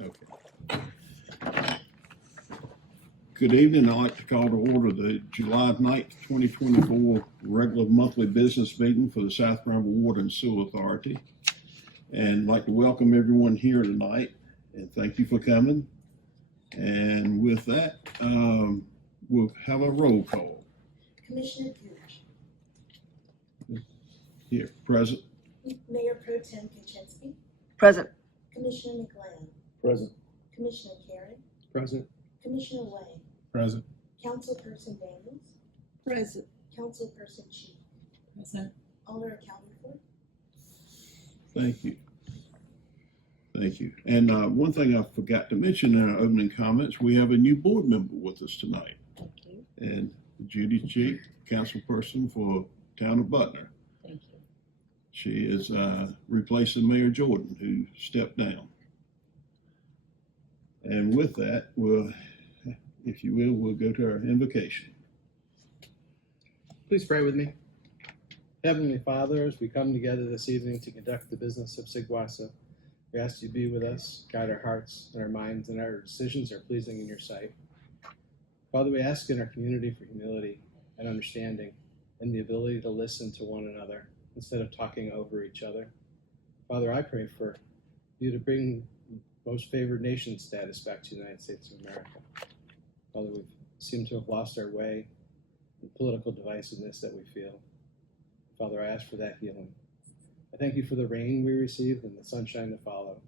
Okay. Good evening. I'd like to call to order the July 9th, 2024 regular monthly business meeting for the South Bramble Water and Sewer Authority. And I'd like to welcome everyone here tonight and thank you for coming. And with that, we'll have a roll call. Commissioner Gooch. Here, present. Mayor Pro Tem Kaczynski. Present. Commissioner McLean. Present. Commissioner Carey. Present. Commissioner Way. Present. Councilperson Daniels. Present. Councilperson Chi. Present. All are accounted for. Thank you. Thank you. And one thing I forgot to mention in our opening comments, we have a new board member with us tonight. Thank you. And Judy Cheek, councilperson for Town of Butner. Thank you. She is replacing Mayor Jordan, who stepped down. And with that, we'll, if you will, we'll go to our invocation. Please pray with me. Heavenly Father, as we come together this evening to conduct the business of SGWASA, we ask you to be with us, guide our hearts and our minds, and our decisions are pleasing in your sight. Father, we ask in our community for humility and understanding and the ability to listen to one another instead of talking over each other. Father, I pray for you to bring most favored nation status back to the United States of America. Father, we seem to have lost our way in political divisiveness that we feel. Father, I ask for that healing. I thank you for the rain we received and the sunshine to follow,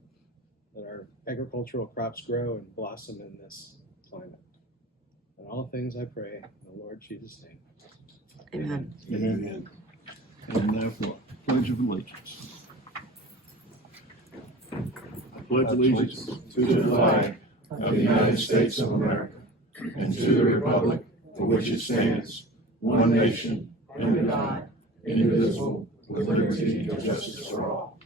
that our agricultural crops grow and blossom in this climate. And all things I pray in the Lord Jesus' name. Amen. Amen. And now for Pledge of Allegiance. I pledge allegiance to the flag of the United States of America and to the republic for which it stands, one nation, under God, indivisible, with liberty and justice for all.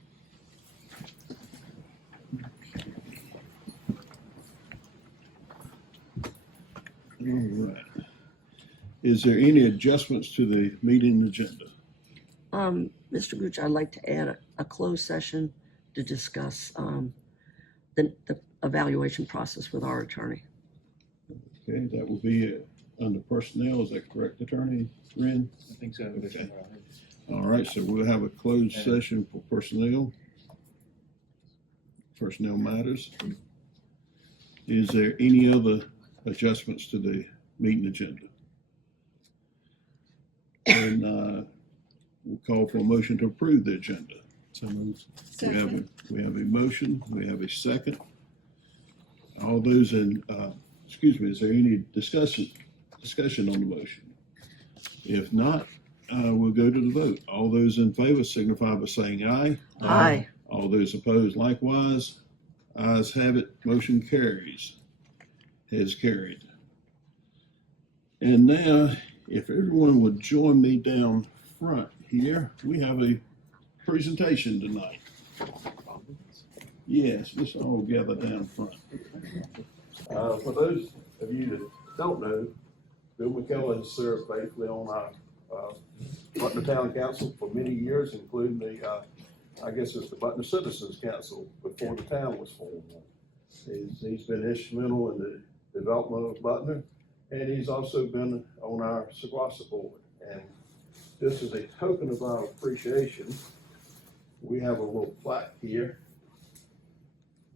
All right. Is there any adjustments to the meeting agenda? Mr. Gooch, I'd like to add a closed session to discuss the evaluation process with our attorney. Okay, that will be under personnel. Is that correct, Attorney Wren? I think so. Okay. All right, so we'll have a closed session for personnel matters. Is there any other adjustments to the meeting agenda? And we'll call for a motion to approve the agenda. So moved. We have a motion, we have a second. All those in, is there any discussion on the motion? If not, we'll go to the vote. All those in favor signify by saying aye. Aye. All those opposed likewise. Ayes have it, motion carries. Has carried. And now, if everyone would join me down front here, we have a presentation tonight. Yes, let's all gather down front. For those of you that don't know, Bill McKellar has served faithfully on our Butner Town Council for many years, including the, I guess it's the Butner Citizens Council before the town was formed. He's been instrumental in the development of Butner, and he's also been on our SGWASA board. And this is a token of our appreciation. We have a little plaque here.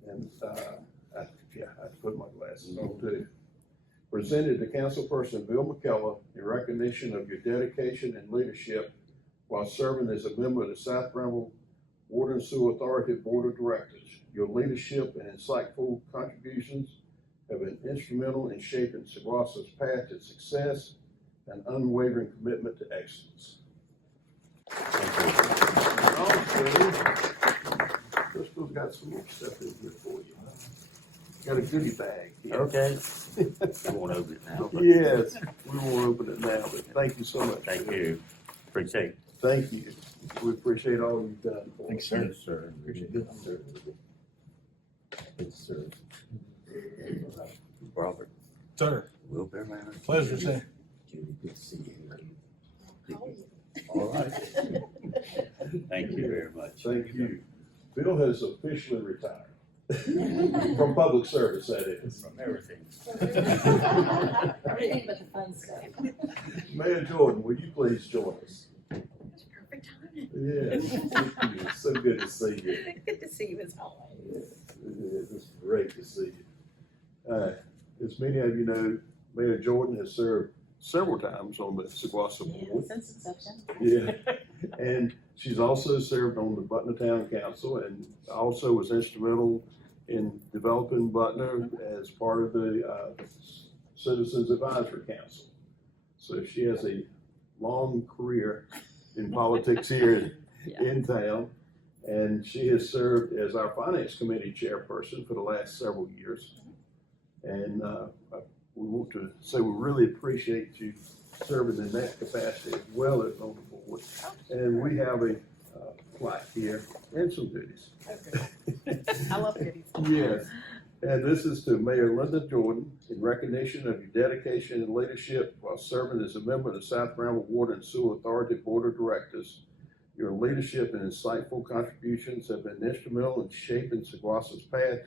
And I have to put my glasses on too. Presented to Councilperson Bill McKellar in recognition of your dedication and leadership while serving as a member of the South Bramble Water and Sewer Authority Board of Directors. Your leadership and insightful contributions have been instrumental in shaping SGWASA's path to success and unwavering commitment to excellence. Crystal's got some more stuff in here for you. Got a goodie bag here. Okay. You won't open it now. But Yes, we won't open it now, but thank you so much. thank you. Appreciate it. Thank you. We appreciate all you've done for us. Thanks, sir. Yes, sir. Appreciate it. Sir. Yes, sir. Robert. Sir, Will Bearman. pleasure, sir. Judy, good to see you. How are you? All right. Thank you very much. Thank you. Bill has officially retired. From public service, that is. From everything. Everything but the fun stuff. Mayor Jordan, would you please join us? It's perfect timing. Yes, thank you. It's so good to see you. Good to see you as always. Yes, it is. It's great to see you. As many of you know, Mayor Jordan has served several times on the SGWASA board. Since inception. Yeah, and she's also served on the Butner Town Council and also was instrumental in developing Butner as part of the Citizens Advisory Council. So she has a long career in politics here in town. And she has served as our Finance Committee chairperson for the last several years. And we want to say we really appreciate you serving in that capacity as well as on the board. And we have a plaque here and some goodies. I love goodies. Yes, and this is to Mayor Linda Jordan in recognition of your dedication and leadership while serving as a member of the South Bramble Water and Sewer Authority Board of Directors. Your leadership and insightful contributions have been instrumental in shaping SGWASA's path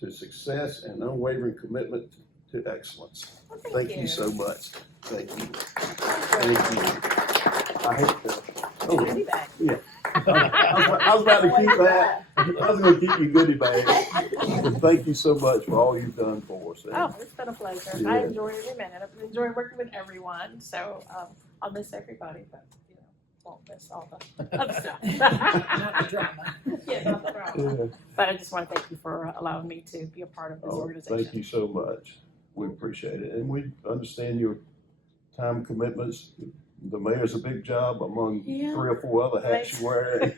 to success and unwavering commitment to excellence. Well, Thank you so much. Thank you. Thank you. I hate to. Oh, Goodie bag. I was about to keep that. I was going to keep you goodie bag. But thank you so much for all you've done for us. Oh, it's been a pleasure. Yeah. I enjoy every minute. I've enjoyed working with everyone. So I'll miss everybody, but you know, won't miss all the other stuff. Not the drama. Yeah, not the drama. Yeah. But I just want to thank you for allowing me to be a part of this Oh, organization. thank you so much. We appreciate it. And we understand your time commitments. The mayor's a big job among Yeah. 3 or 4 other hats you wear.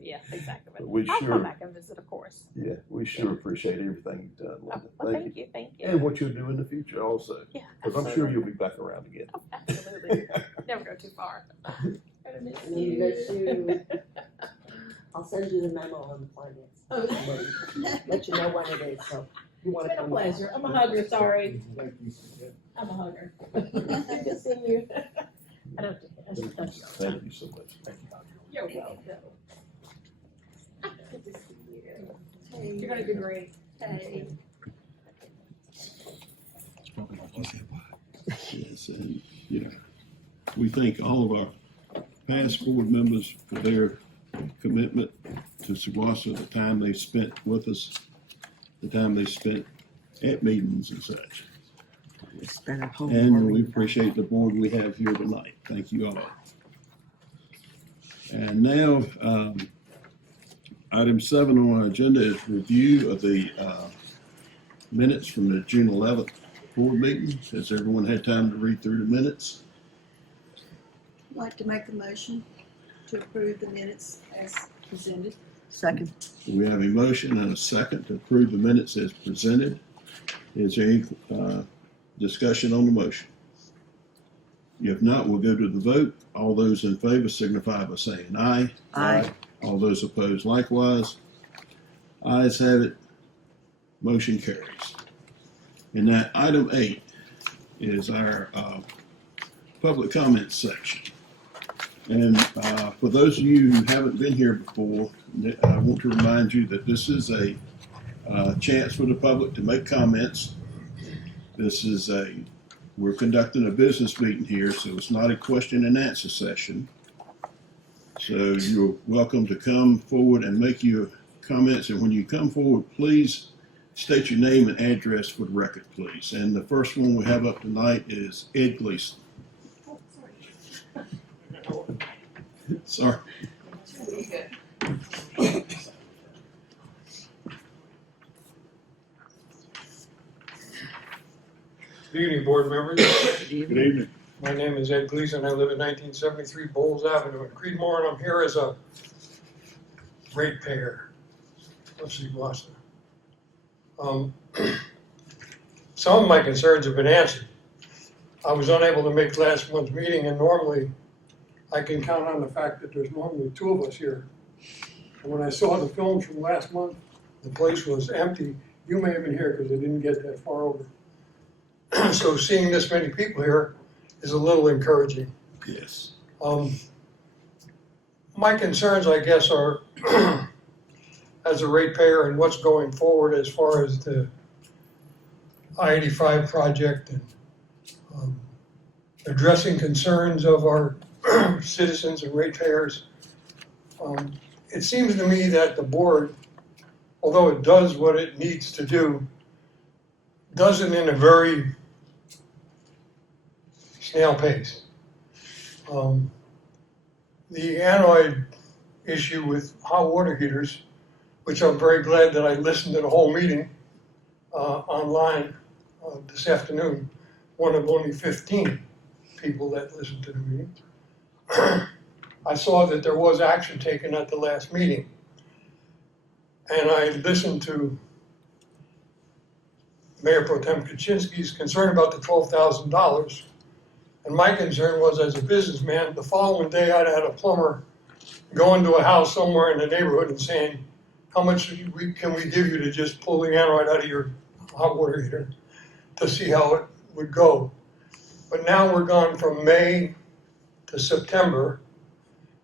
Yeah, exactly. But we I'll sure, come back and visit, of course. yeah, we sure appreciate everything you've done, Oh, Linda. well, Thank you. thank you. And what you'll do in the future also, Yeah, because I'm sure you'll be back around again. Oh, absolutely. Never go too far. And then you go to, I'll send you the memo on the finance. Let you know when it is, so you It's wanna been a come. pleasure. I'm a hugger, sorry. Thank you. I'm a hugger. Good to see you. I don't, Thank you so much. Thank you. You're welcome. Good to see you. You're gonna do great. Hey. Yes, and, you know, we thank all of our past board members for their commitment to SGWASA, the time they spent with us, the time they spent at meetings and such. We spent at home. And we worrying about appreciate the board we have here tonight. Thank you all. And now, item 7 on our agenda is review of the minutes from the June 11th board meeting. Has everyone had time to read through the minutes? I'd like to make a motion to approve the minutes as presented. Second. We have a motion and a second to approve the minutes as presented. Is there any discussion on the motion? If not, we'll go to the vote. All those in favor signify by saying aye. Aye. All those opposed likewise. Ayes have it. Motion carries. And that item 8 is our public comments section. And for those of you who haven't been here before, I want to remind you that this is a chance for the public to make comments. We're conducting a business meeting here, so it's not a question and answer session. So you're welcome to come forward and make your comments. And when you come forward, please state your name and address for the record, please. And the first one we have up tonight is Ed Gleason. Oh, sorry. Sorry. Good evening, board members. Good evening. My name is Ed Gleason. I live at 1973 Bowles Avenue in Creedmoor, and I'm here as a ratepayer of SGWASA. Some of my concerns have been answered. I was unable to make last month's meeting, and normally I can count on the fact that there's normally 2 of us here. And when I saw the films from last month, the place was empty. You may have been here because I didn't get that far over. So seeing this many people here is a little encouraging. Yes. My concerns, I guess, are as a ratepayer and what's going forward as far as the I-85 project and addressing concerns of our citizens and ratepayers. It seems to me that the board, although it does what it needs to do, does it in a very snail pace. The anoid issue with hot water heaters, which I'm very glad that I listened to the whole meeting online this afternoon, one of only 15 people that listened to the meeting. I saw that there was action taken at the last meeting. And I listened to Mayor Pro Tem Kaczynski's concern about the $12,000. And my concern was, as a businessman, the following day I'd had a plumber go into a house somewhere in the neighborhood and saying, how much can we give you to just pull the anoid out of your hot water heater to see how it would go. But now we're gone from May to September,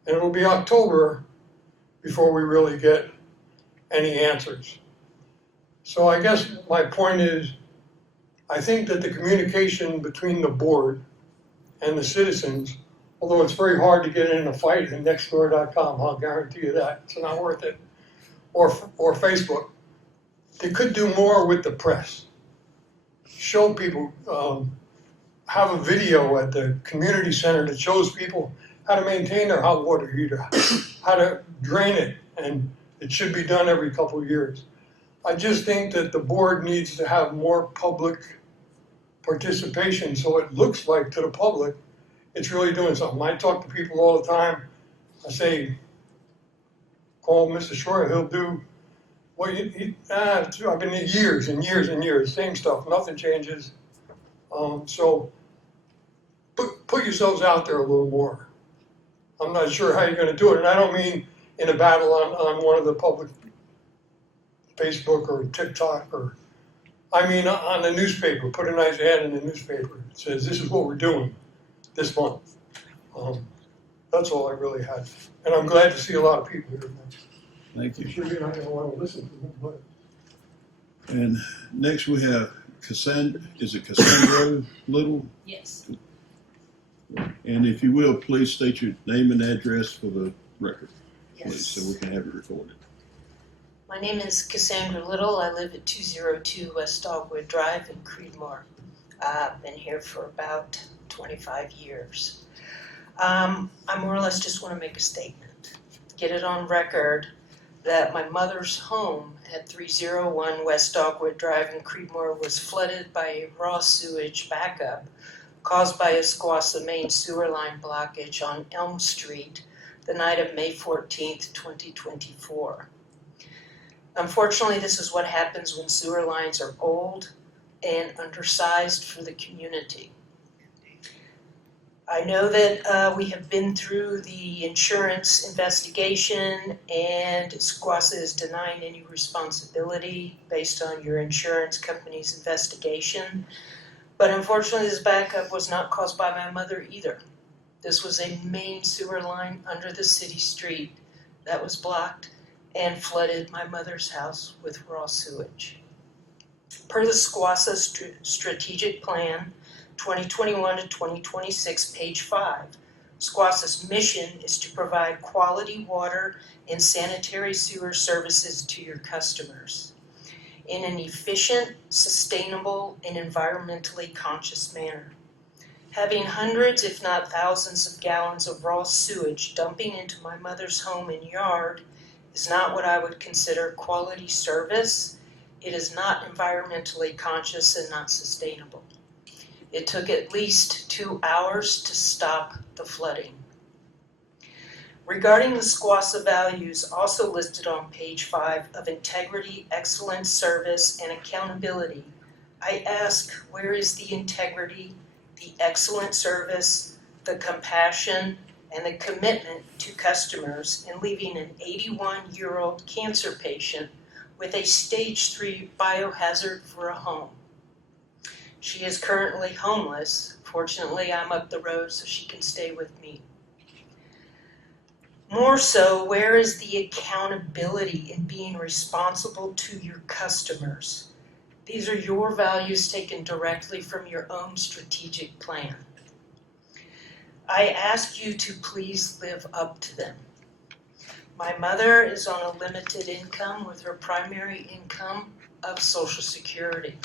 and it'll be October before we really get any answers. So I guess my point is, I think that the communication between the board and the citizens, although it's very hard to get in a fight in nextdoor.com, I'll guarantee you that, it's not worth it, or Facebook, they could do more with the press. Show people, have a video at the community center that shows people how to maintain their hot water heater, how to drain it, and it should be done every couple of years. I just think that the board needs to have more public participation so it looks like to the public it's really doing something. I talk to people all the time. I say, call Mr. Shore, he'll do what I've been in years and years and years, same stuff, nothing changes. So put yourselves out there a little more. I'm not sure how you're gonna do it, and I don't mean in a battle on one of the public Facebook or TikTok, or I mean on the newspaper. Put a nice ad in the newspaper. It says, this is what we're doing this month. That's all I really had. And I'm glad to see a lot of people here. Thank you. I'm sure you're not gonna want to listen to them, but. And next we have Cassandra, is it Cassandra Little? Yes. And if you will, please state your name and address for the record, please, so we Yes. can have it recorded. My name is Cassandra Little. I live at 202 West Dogwood Drive in Creedmoor. I've been here for about 25 years. I more or less just want to make a statement, get it on record that my mother's home at 301 West Dogwood Drive in Creedmoor was flooded by a raw sewage backup caused by a SGWASA main sewer line blockage on Elm Street the night of May 14th, 2024. Unfortunately, this is what happens when sewer lines are old and undersized for the community. I know that we have been through the insurance investigation, and SGWASA is denying any responsibility based on your insurance company's investigation. But unfortunately, this backup was not caused by my mother either. This was a main sewer line under the city street that was blocked and flooded my mother's house with raw sewage. Per the SGWASA strategic plan, 2021 to 2026, page 5, SGWASA's mission is to provide quality water and sanitary sewer services to your customers in an efficient, sustainable, and environmentally conscious manner. Having hundreds, if not thousands, of gallons of raw sewage dumping into my mother's home and yard is not what I would consider quality service. It is not environmentally conscious and not sustainable. It took at least 2 hours to stop the flooding. Regarding the SGWASA values also listed on page 5 of integrity, excellence, service, and accountability, I ask, where is the integrity, the excellent service, the compassion, and the commitment to customers in leaving an 81-year-old cancer patient with a stage 3 biohazard for a home? She is currently homeless. Fortunately, I'm up the road so she can stay with me. More so, where is the accountability in being responsible to your customers? These are your values taken directly from your own strategic plan. I ask you to please live up to them. My mother is on a limited income with her primary income of Social Security.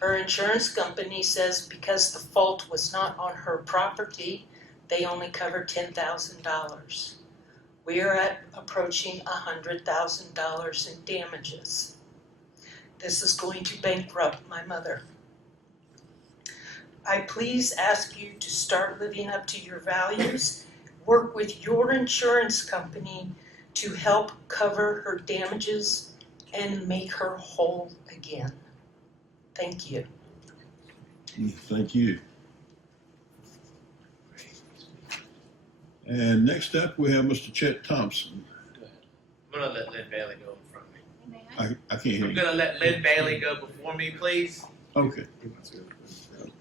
Her insurance company says because the fault was not on her property, they only cover $10,000. We are approaching $100,000 in damages. This is going to bankrupt my mother. I please ask you to start living up to your values. Work with your insurance company to help cover her damages and make her whole again. Thank you. Thank you. And next up, we have Mr. Chet Thompson. I'm gonna let Lynn Bailey go in front of me. I can't hear I'm you. gonna let Lynn Bailey go before me, please. Okay.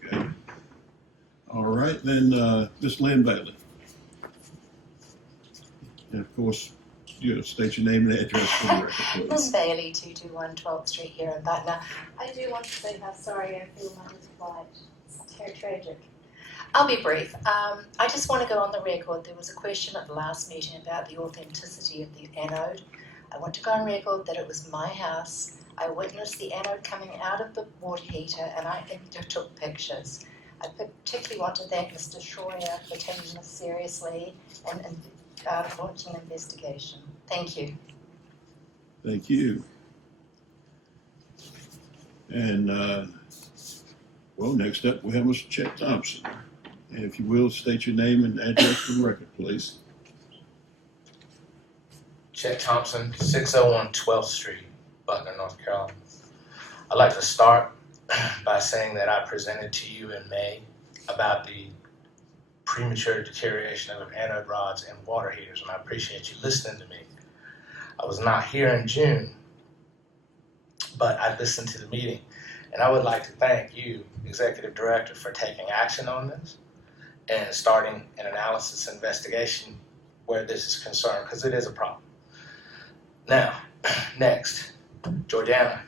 Okay. All right, then, Ms. Lynn Bailey. And of course, you state your name and address for the record, Lynn please. Bailey, 221 12th Street here in Butner. I do want to say how sorry I feel about this flight. It's very tragic. I'll be brief. I just want to go on the record. There was a question at the last meeting about the authenticity of the anode. I want to go on record that it was my house. I witnessed the anode coming out of the water heater and I took pictures. I particularly want to thank Mr. Schroyer for taking this seriously and launching an investigation. Thank you. Thank you. And, well, next up, we have Mr. Chet Thompson. And if you will, state your name and address for the record, please. Chet Thompson, 601 12th Street, Butner, North Carolina. I'd like to start by saying that I presented to you in May about the premature deterioration of anode rods and water heaters, and I appreciate you listening to me. I was not here in June, but I listened to the meeting, and I would like to thank you, Executive Director, for taking action on this and starting an analysis investigation where this is concerned, because it is a problem. Now, next, Jordana,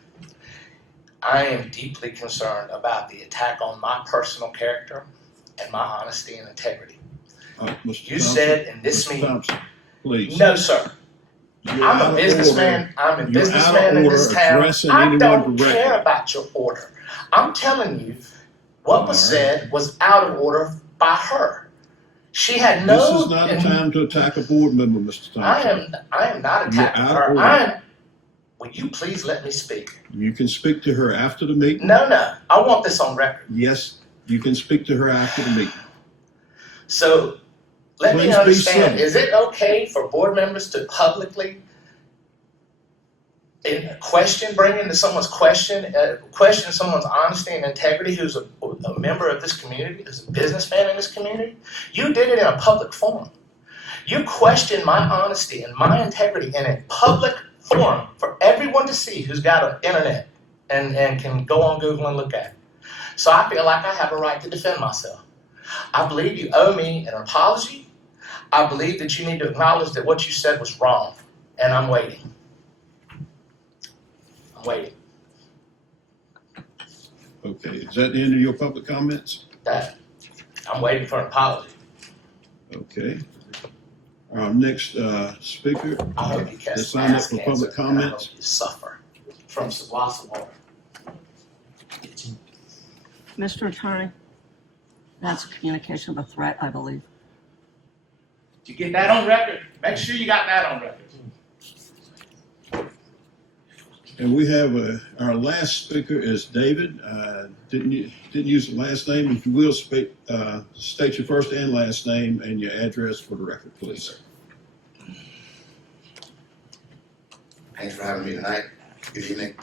I am deeply concerned about the attack on my personal character and my honesty and integrity. Mr. You Thompson, said in this Mr. meeting, Thompson, please. no, sir. You're I'm out a of businessman. order. I'm a You're businessman out of in order this town. addressing I anyone don't directly. care about your order. I'm telling you, what was All right. said was out of order by her. She had This no. is not a time to attack a board member, Mr. Thompson. I am not You're attacking out of her. order. Will you please let me speak? You can speak to her after the meeting. No. I want this on record. Yes, you can speak to her after the meeting. So let Please me be understand, civil. is it okay for board members to publicly bring into someone's question someone's honesty and integrity who's a member of this community, who's a businessman in this community? You did it in a public forum. You questioned my honesty and my integrity in a public forum for everyone to see who's got an internet and can go on Google and look at it. So I feel like I have a right to defend myself. I believe you owe me an apology. I believe that you need to acknowledge that what you said was wrong, and I'm waiting. I'm waiting. Okay, is that the end of your public comments? I'm waiting for an apology. Okay. Our next speaker I hope you that catch signed up ass for cancer, public and I comments. hope you suffer from SGWASA water. Mr. Attorney, that's a communication of a threat, I believe. Did you get that on record? Make sure you got that on record. And we have our last speaker is David. Didn't use the last name. If you will, state your first and last name and your address for the record, please. Thanks for having me tonight. Good evening.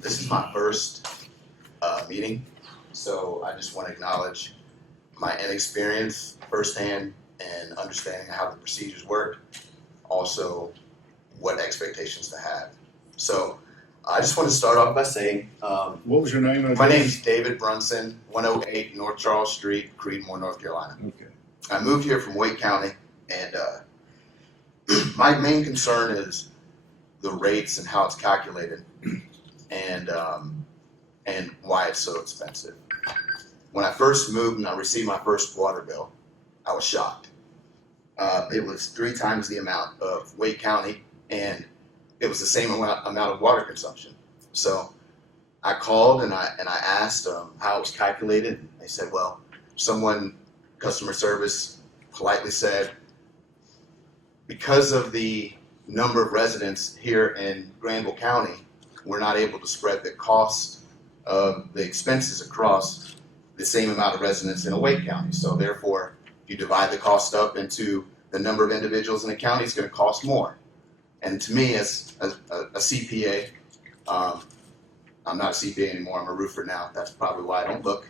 This is my first meeting, so I just want to acknowledge my inexperience firsthand and understanding how the procedures work, also what expectations to have. So I just want to start off by saying, What was your name? my name is David Brunson, 108 North Charles Street, Creedmoor, North Carolina. Okay. I moved here from Wake County, and my main concern is the rates and how it's calculated, and why it's so expensive. When I first moved and I received my first water bill, I was shocked. It was 3 times the amount of Wake County, and it was the same amount of water consumption. So I called and I asked how it was calculated. And they said, well, customer service politely said, because of the number of residents here in Granville County, we're not able to spread the cost of the expenses across the same amount of residents in Wake County. So therefore, if you divide the cost up into the number of individuals in the county, it's going to cost more. And to me, as a CPA, I'm not a CPA anymore, I'm a roofer now. That's probably why I don't look,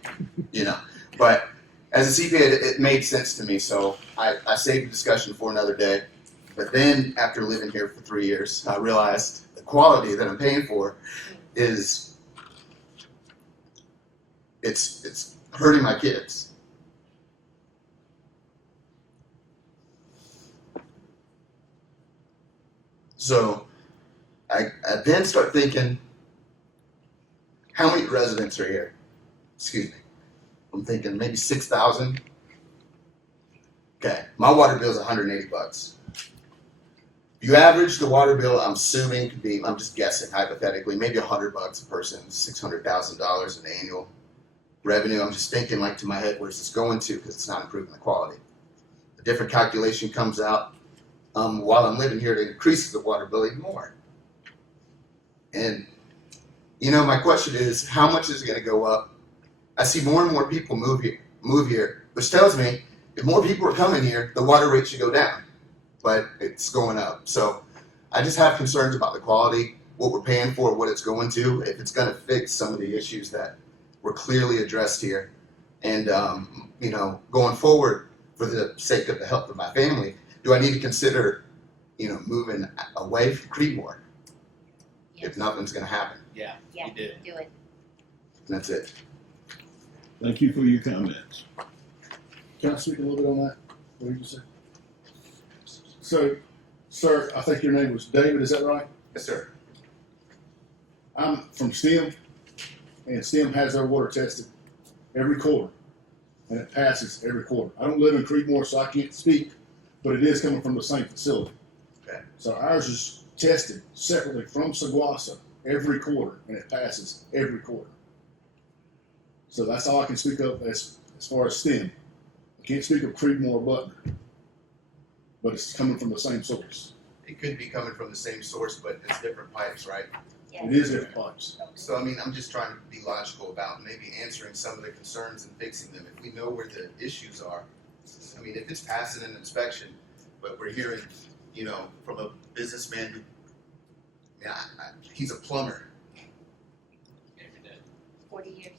But as a CPA, it made sense to me, so I saved the discussion for another day. But then, after living here for 3 years, I realized the quality that I'm paying for is, it's hurting my kids. So I then start thinking, how many residents are here? Excuse me. I'm thinking maybe 6,000. Okay, my water bill is $180. You average the water bill, I'm assuming could be, I'm just guessing hypothetically, maybe $100 a person, $600,000 in annual revenue. I'm just thinking like to my head, where's this going to? Because it's not improving the quality. A different calculation comes out. While I'm living here, it increases the water bill even more. And my question is, how much is it going to go up? I see more and more people move here, which tells me if more people are coming here, the water rate should go down, but it's going up. So I just have concerns about the quality, what we're paying for, what it's going to, if it's going to fix some of the issues that were clearly addressed here. And, going forward, for the sake of the health of my family, do I need to consider, moving away from Creedmoor if nothing's going to happen? Yeah, Yeah, you did. do it. And that's it. Thank you for your comments. Can I speak a little bit on that? What did you say? So, sir, I think your name was David, is that right? Yes, sir. I'm from STEM, and STEM has their water tested every quarter, and it passes every quarter. I don't live in Creedmoor, so I can't speak, but it is coming from the same facility. Okay. So ours is tested separately from SGWASA every quarter, and it passes every quarter. So that's all I can speak of as far as STEM. I can't speak of Creedmoor or Butner, but it's coming from the same source. It could be coming from the same source, but it's different pipes, right? It is different pipes. So, I'm just trying to be logical about maybe answering some of the concerns and fixing them. If we know where the issues are, if it's passing an inspection, but we're hearing, from a businessman who, he's a plumber, 40 years.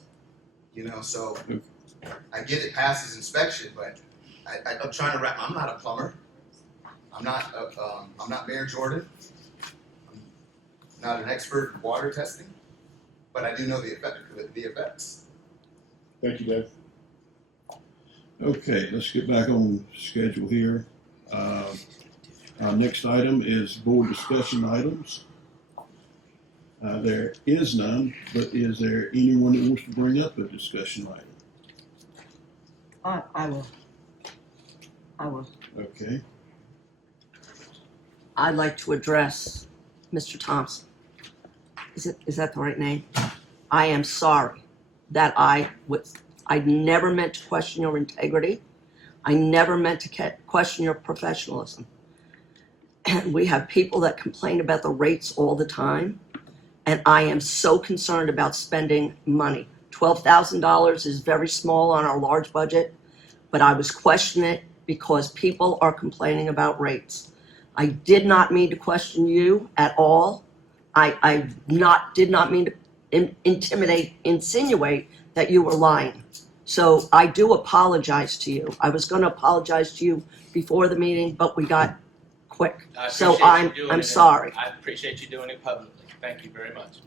so I get it passes inspection, but I'm trying to I'm not a plumber. I'm not Mayor Jordan. I'm not an expert in water testing, but I do know the effects. Thank you, Dave. Okay, let's get back on schedule here. Our next item is board discussion items. There is none, but is there anyone that wants to bring up a discussion item? I will. Okay, I'd like to address Mr. Thompson. Is that the right name? I am sorry that I never meant to question your integrity. I never meant to question your professionalism. And we have people that complain about the rates all the time. And I am so concerned about spending money. $12,000 is very small on our large budget, but I was questioning it because people are complaining about rates. I did not mean to question you at all. I did not mean to insinuate that you were lying. So I do apologize to you. I was going to apologize to you before the meeting, but we got quick. So I'm sorry. I appreciate you doing it publicly. Thank you very much.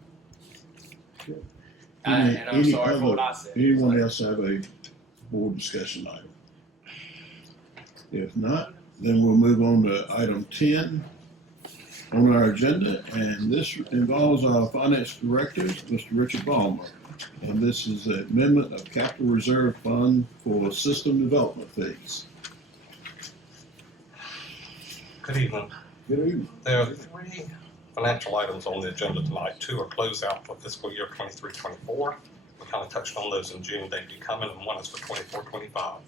Any- And I'm any sorry for what other- I said. anyone else have a board discussion item? If not, Then we'll move on to item 10 on our agenda, and this involves our finance director, Mr. Richard Ballmer. And this is an amendment of capital reserve fund for system development fees. Good evening. Good evening. There are three financial items on the agenda tonight. Two are closeout for fiscal year 23-24. We kind of touched on those in June. They'd be coming, and one is for 24-25.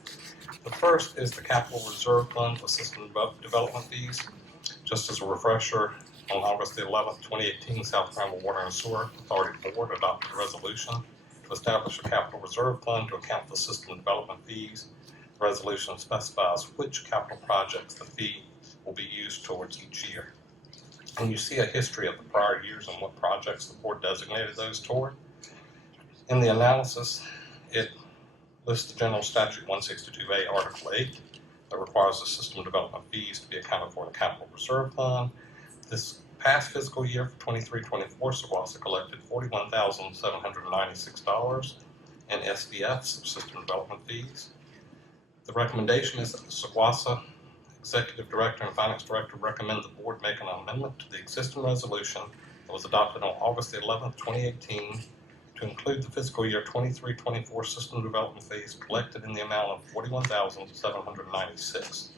The first is the capital reserve fund for system development fees. Just as a refresher, on August the 11th, 2018, South Carolina Water and Sewer Authority Board adopted a resolution to establish a capital reserve fund to account for system development fees. The resolution specifies which capital projects the fee will be used towards each year. And you see a history of the prior years and what projects the board designated those toward. In the analysis, it lists the General Statute 162A, Article 8, that requires the system development fees to be accounted for in a capital reserve fund. This past fiscal year for 23-24, SGWASA collected $41,796 in SDFs, system development fees. The recommendation is that the SGWASA Executive Director and Finance Director recommend the board make an amendment to the existing resolution that was adopted on August 11, 2018 to include the fiscal year 23-24 system development fees collected in the amount of $41,796.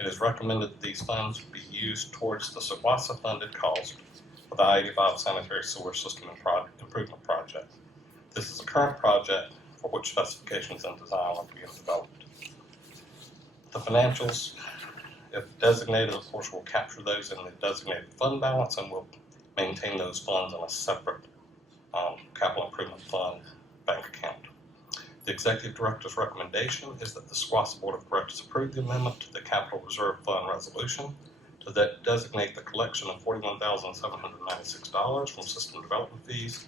It is recommended that these funds be used towards the SGWASA funded cost for the I-85 sanitary sewer system improvement project. This is a current project for which specifications and design are being developed. The financials, if designated, of course, we'll capture those in the designated fund balance, and we'll maintain those funds in a separate capital improvement fund bank account. The Executive Director's recommendation is that the SGWASA Board of Directors approve the amendment to the Capital Reserve Fund resolution to designate the collection of $41,796 from system development fees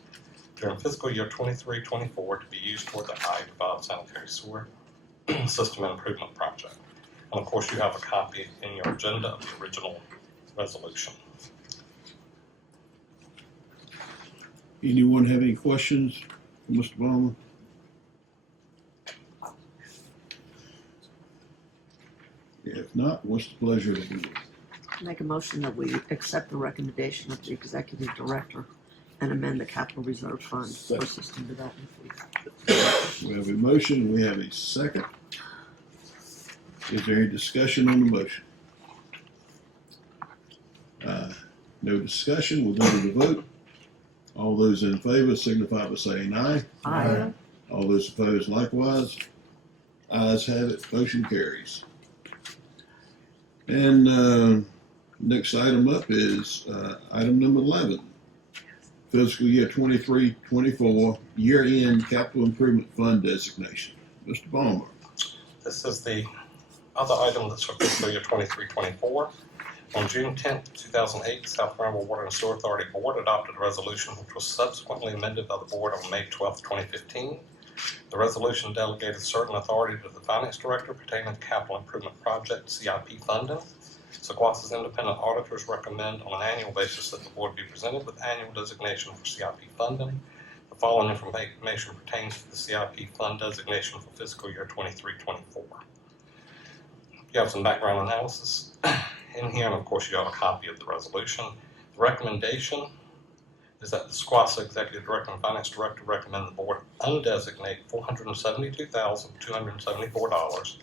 during fiscal year 23-24 to be used toward the I-85 sanitary sewer system improvement project. And of course, you have a copy in your agenda of the original resolution. Anyone have any questions for Mr. Ballmer? If not, what's the pleasure of the board? Make a motion that we accept the recommendation of the executive director and amend the capital reserve fund for system development fees. We have a motion, we have a second. Is there any discussion on the motion? No discussion, we'll go to the vote. All those in favor signify by saying aye. Aye. All those opposed likewise. Ayes have it, motion carries. And next item up is item number 11. Fiscal year 23-24 year-end capital improvement fund designation. Mr. Ballmer. This is the other item that's for fiscal year 23-24. On June 10, 2008, South Carolina Water and Sewer Authority Board adopted a resolution which was subsequently amended by the board on May 12, 2015. The resolution delegated certain authority to the Finance Director pertaining to capital improvement project CIP funding. SGWASA's independent auditors recommend on an annual basis that the board be presented with annual designation for CIP funding. The following information pertains to the CIP fund designation for fiscal year 23-24. You have some background analysis in here, and of course you have a copy of the resolution. The recommendation is that the SGWASA Executive Director and Finance Director recommend the board undesignate $472,274.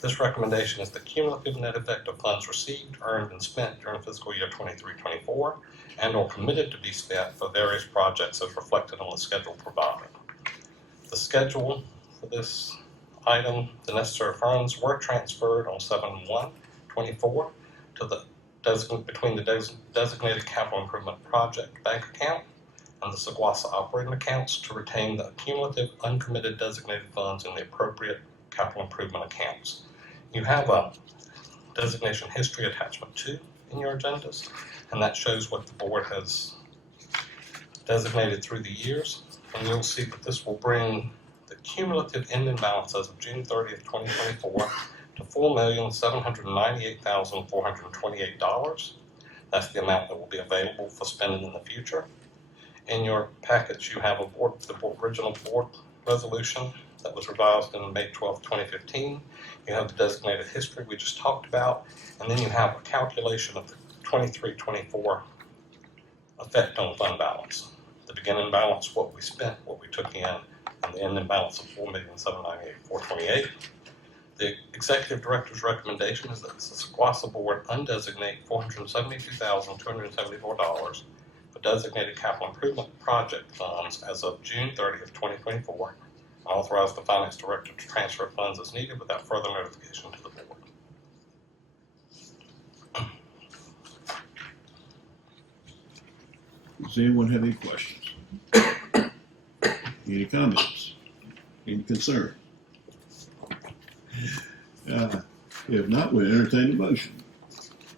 This recommendation is the cumulative net effect of funds received, earned, and spent during fiscal year 23-24 and or committed to be spent for various projects as reflected on the schedule provided. The schedule for this item, the necessary funds were transferred on 7/1/24 to the between the designated capital improvement project bank account and the SGWASA operating accounts to retain the cumulative uncommitted designated funds in the appropriate capital improvement accounts. You have a designation history attachment 2 in your agendas, and that shows what the board has designated through the years. And you'll see that this will bring the cumulative ending balance as of June 30th, 2024 to $4,798,428. That's the amount that will be available for spending in the future. In your package, you have the original board resolution that was revised on May 12, 2015. You have the designated history we just talked about, and then you have a calculation of the 23-24 effect on fund balance. The beginning balance, what we spent, what we took in, and the ending balance of $4,798,428. The executive director's recommendation is that the SGWASA board undesignate $472,274 for designated capital improvement project funds as of June 30th, 2024, and authorize the finance director to transfer funds as needed without further notification to the board. Does anyone have any questions? Any comments? Any concern? If not, we'll entertain a motion.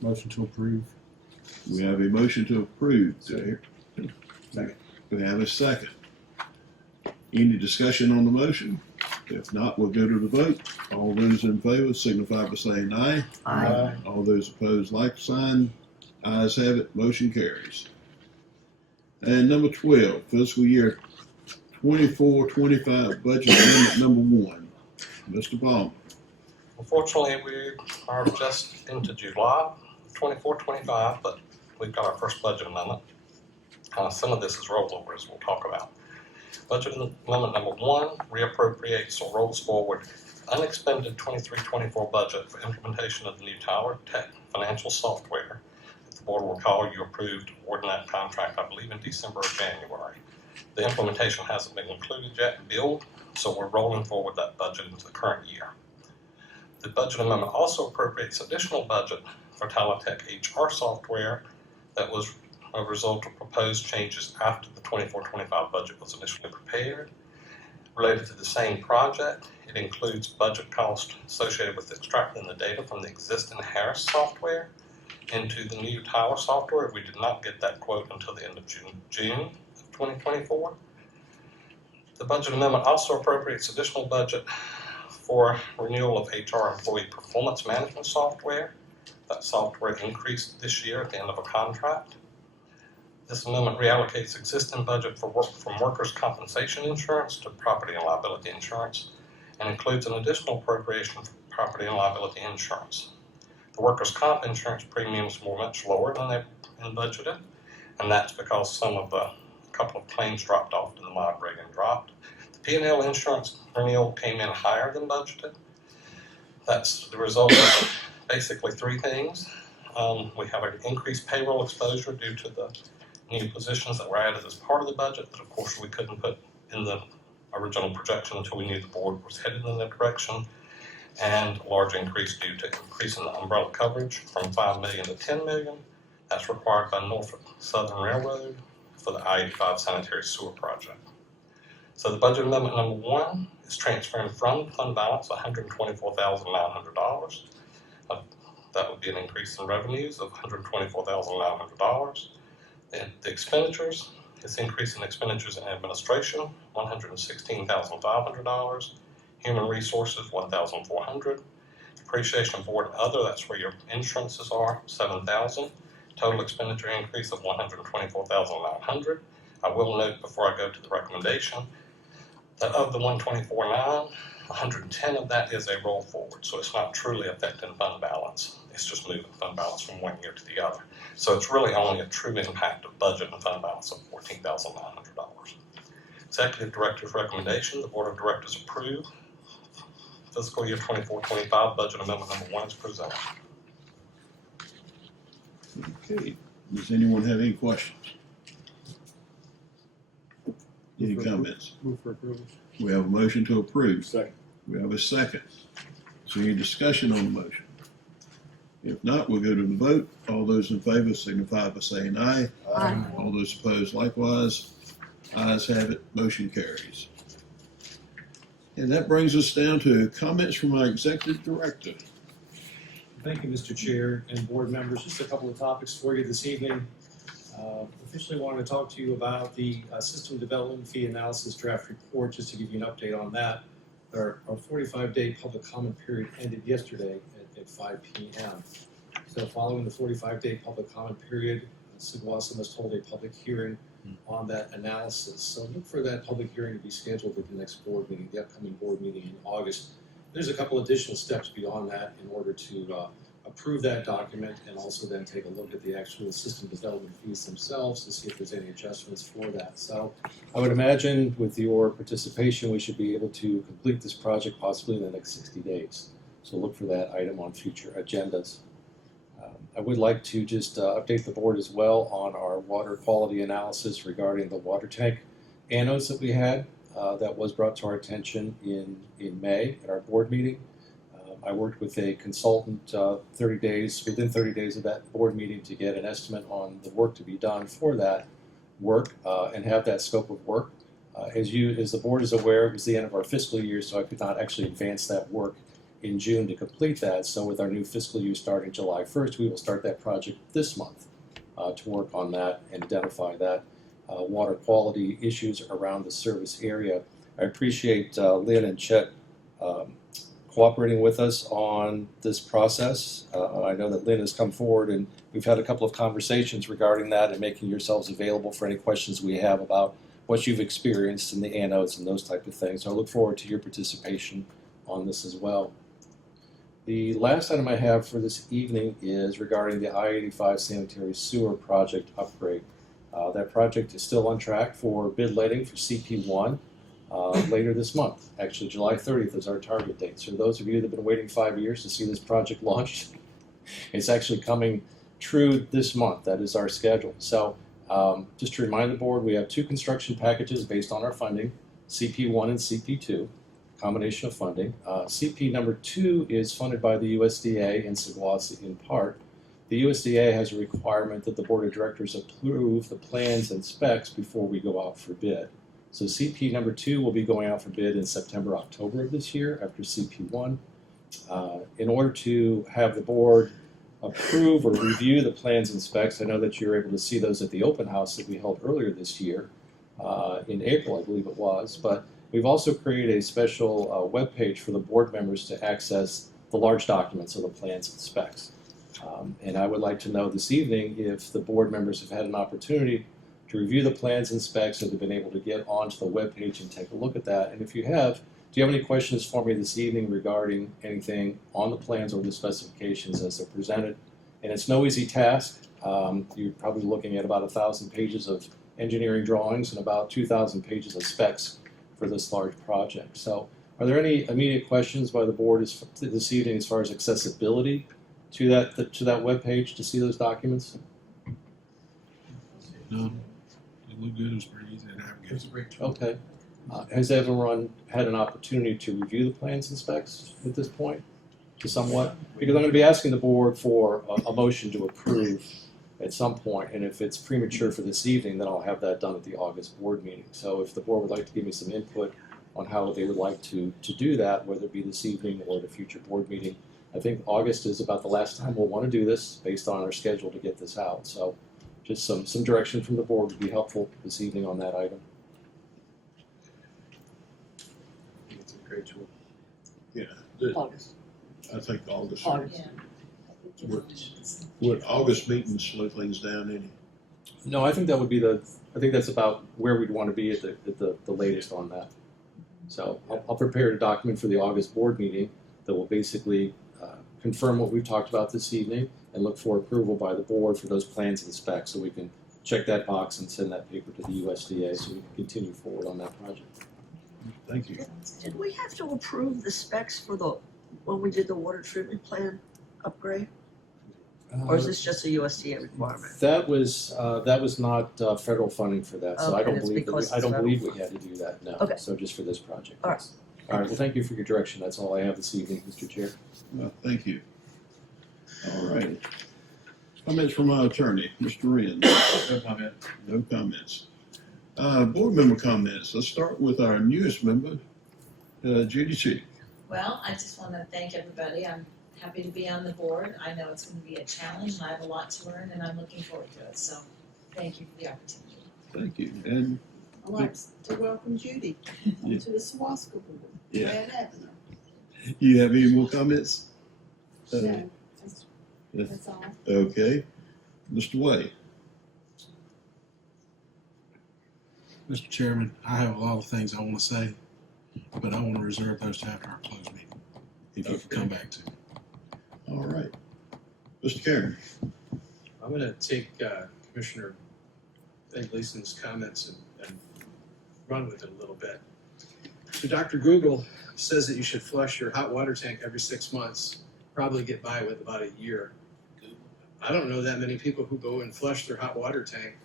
Motion to approve. We have a motion to approve. Second. We have a second. Any discussion on the motion? If not, we'll go to the vote. All those in favor signify by saying aye. Aye. All those opposed, like sign. Ayes have it. Motion carries. And number 12, fiscal year 24-25 budget amendment number 1. Mr. Palmer. Unfortunately, we are just into July 24-25, but we've got our first budget amendment. Some of this is rollovers we'll talk about. Budget amendment number 1 reappropriates or rolls forward unexpended 23-24 budget for implementation of the new Tower Tech financial software. If the board will recall, you approved awarding that contract, I believe, in December or January. The implementation hasn't been included yet in billed, so we're rolling forward that budget into the current year. The budget amendment also appropriates additional budget for Talatech HR software that was a result of proposed changes after the 24-25 budget was initially prepared. Related to the same project, it includes budget costs associated with extracting the data from the existing Harris software into the new Tower software. We did not get that quote until the end of June of 2024. The budget amendment also appropriates additional budget for renewal of HR employee performance management software. That software increased this year at the end of a contract. This amendment reallocates existing budget from workers' compensation insurance to property and liability insurance and includes an additional appropriation for property and liability insurance. The workers' comp insurance premiums were much lower than they've been budgeted, and that's because a couple of claims dropped off and the mod rating dropped. The P&L insurance renewal came in higher than budgeted. That's the result of basically 3 things. We have an increased payroll exposure due to the new positions that were added as part of the budget that of course we couldn't put in the original projection until we knew the board was headed in that direction, and a large increase due to increasing the umbrella coverage from $5 million to $10 million. That's required by Norfolk Southern Railroad for the I-85 sanitary sewer project. So the budget amendment number 1 is transferring from fund balance $124,900. That would be an increase in revenues of $124,900. And the expenditures, it's increasing expenditures in administration, $116,500. Human resources, $1,400. Depreciation, board and other, that's where your insurances are, $7,000. Total expenditure increase of $124,900. I will note before I go to the recommendation that of the $124,900, 110 of that is a roll forward, so it's not truly affecting fund balance. It's just moving fund balance from one year to the other. So it's really only a true impact of budget and fund balance of $14,900. Executive Director's recommendation, the Board of Directors approve fiscal year 24-25 budget amendment number 1 is presented. Okay. Does anyone have any questions? Any comments? Move for approval. We have a motion to approve. Second. We have a second. Is there any discussion on the motion? If not, we'll go to the vote. All those in favor signify by saying aye. Aye. All those opposed likewise. Ayes have it. Motion carries. And that brings us down to comments from our executive director. Thank you, Mr. Chair and board members. Just a couple of topics for you this evening. Officially wanted to talk to you about the system development fee analysis draft report, just to give you an update on that. Our 45-day public comment period ended yesterday at 5 p.m. So following the 45-day public comment period, SGWASA must hold a public hearing on that analysis. So look for that public hearing to be scheduled at the next board meeting, the upcoming board meeting in August. There's a couple additional steps beyond that in order to approve that document and also then take a look at the actual system development fees themselves to see if there's any adjustments for that. So I would imagine with your participation, we should be able to complete this project possibly in the next 60 days. So look for that item on future agendas. I would like to just update the board as well on our water quality analysis regarding the water tank anodes that we had. That was brought to our attention in May at our board meeting. I worked with a consultant within 30 days of that board meeting to get an estimate on the work to be done for that work and have that scope of work. As the board is aware, it was the end of our fiscal year, so I could not actually advance that work in June to complete that. So with our new fiscal year starting July 1st, we will start that project this month to work on that and identify that water quality issues around the service area. I appreciate Lynn and Chet cooperating with us on this process. I know that Lynn has come forward and we've had a couple of conversations regarding that and making yourselves available for any questions we have about what you've experienced in the anodes and those type of things. So I look forward to your participation on this as well. The last item I have for this evening is regarding the I-85 sanitary sewer project upgrade. That project is still on track for bid letting for CP1 later this month. Actually, July 30th is our target date. So those of you that have been waiting 5 years to see this project launched, it's actually coming true this month. That is our schedule. So just to remind the board, we have two construction packages based on our funding, CP1 and CP2. Combination of funding. CP number 2 is funded by the USDA and SGWASA in part. The USDA has a requirement that the Board of Directors approve the plans and specs before we go out for bid. So CP number 2 will be going out for bid in September, October of this year after CP1. In order to have the board approve or review the plans and specs, I know that you were able to see those at the open house that we held earlier this year, in April I believe it was, but we've also created a special web page for the board members to access the large documents of the plans and specs. And I would like to know this evening if the board members have had an opportunity to review the plans and specs and have been able to get onto the web page and take a look at that. And if you have, do you have any questions for me this evening regarding anything on the plans or the specifications as they're presented? And it's no easy task. You're probably looking at about 1,000 pages of engineering drawings and about 2,000 pages of specs for this large project. So are there any immediate questions by the board this evening as far as accessibility to that web page to see those documents? No, it looked good. It was pretty easy to navigate. Okay. Has everyone had an opportunity to review the plans and specs at this point? To somewhat? Because I'm going to be asking the board for a motion to approve at some point, and if it's premature for this evening, then I'll have that done at the August board meeting. So if the board would like to give me some input on how they would like to do that, whether it be this evening or at a future board meeting, I think August is about the last time we'll want to do this based on our schedule to get this out. So just some direction from the board would be helpful this evening on that item. It's a great tool. Yeah. August. I think August. August. Would August meeting slow things down any? No, I think that would be I think that's about where we'd want to be at the latest on that. So I'll prepare a document for the August board meeting that will basically confirm what we've talked about this evening and look for approval by the board for those plans and specs so we can check that box and send that paper to the USDA so we can continue forward on that project. Thank you. Did we have to approve the specs for when we did the water treatment plan upgrade? Or is this just a USDA requirement? That was not federal funding for that, so Okay, I don't it's believe because I don't it's believe federal we had to do that. No. Okay. So just for this project. All right. Yes. All right. Well, thank you for your direction. That's all I have this evening, Mr. Chair. Thank you. All right. Comments from our attorney, Mr. Wren. No comment. No comments. Board member comments. Let's start with our newest member, Judy C. Well, I just want to thank everybody. I'm happy to be on the board. I know it's going to be a challenge and I have a lot to learn and I'm looking forward to it. So thank you for the opportunity. Thank you. And I'd like to welcome Judy Yeah. to the SGWASA board. Yeah. Glad having her. you have any more comments? No, Yes. that's all. Okay. Mr. Way. Mr. Chairman, I have a lot of things I want to say, but I want to reserve those to after our closed meeting. If you can come back to it. All right. Mr. Karen. I'm gonna take Commissioner Gleason's comments and run with it a little bit. So Dr. Google says that you should flush your hot water tank every 6 months, probably get by with about a year. I don't know that many people who go and flush their hot water tank.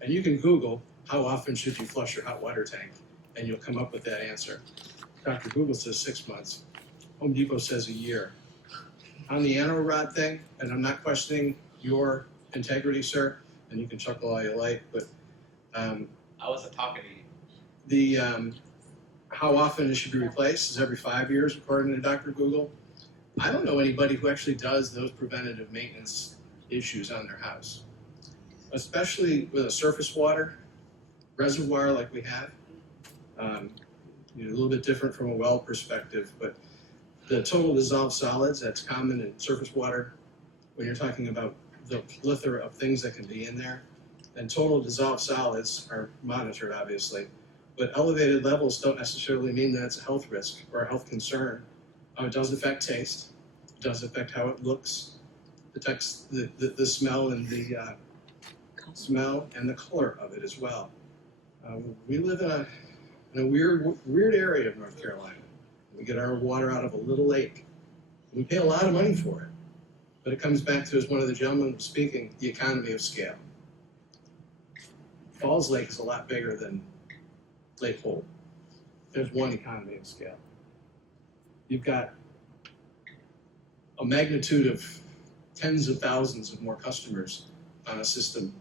And you can Google, how often should you flush your hot water tank? And you'll come up with that answer. Dr. Google says 6 months. Home Depot says a year. On the anno rod thing, and I'm not questioning your integrity, sir, and you can chuckle all you like, but I wasn't talking to you. the how often it should be replaced is every 5 years, according to Dr. Google. I don't know anybody who actually does those preventative maintenance issues on their house, especially with a surface water reservoir like we have. A little bit different from a well perspective, but the total dissolved solids, that's common in surface water. When you're talking about the plethora of things that can be in there, and total dissolved solids are monitored, obviously. But elevated levels don't necessarily mean that it's a health risk or a health concern. It does affect taste. It does affect how it looks. It affects the smell and the smell and the color of it as well. We live in a weird area of North Carolina. We get our water out of a little lake. We pay a lot of money for it. But it comes back to, as one of the gentlemen was speaking, the economy of scale. Falls Lake is a lot bigger than Lake Holt. There's one economy of scale. You've got a magnitude of tens of thousands of more customers on a system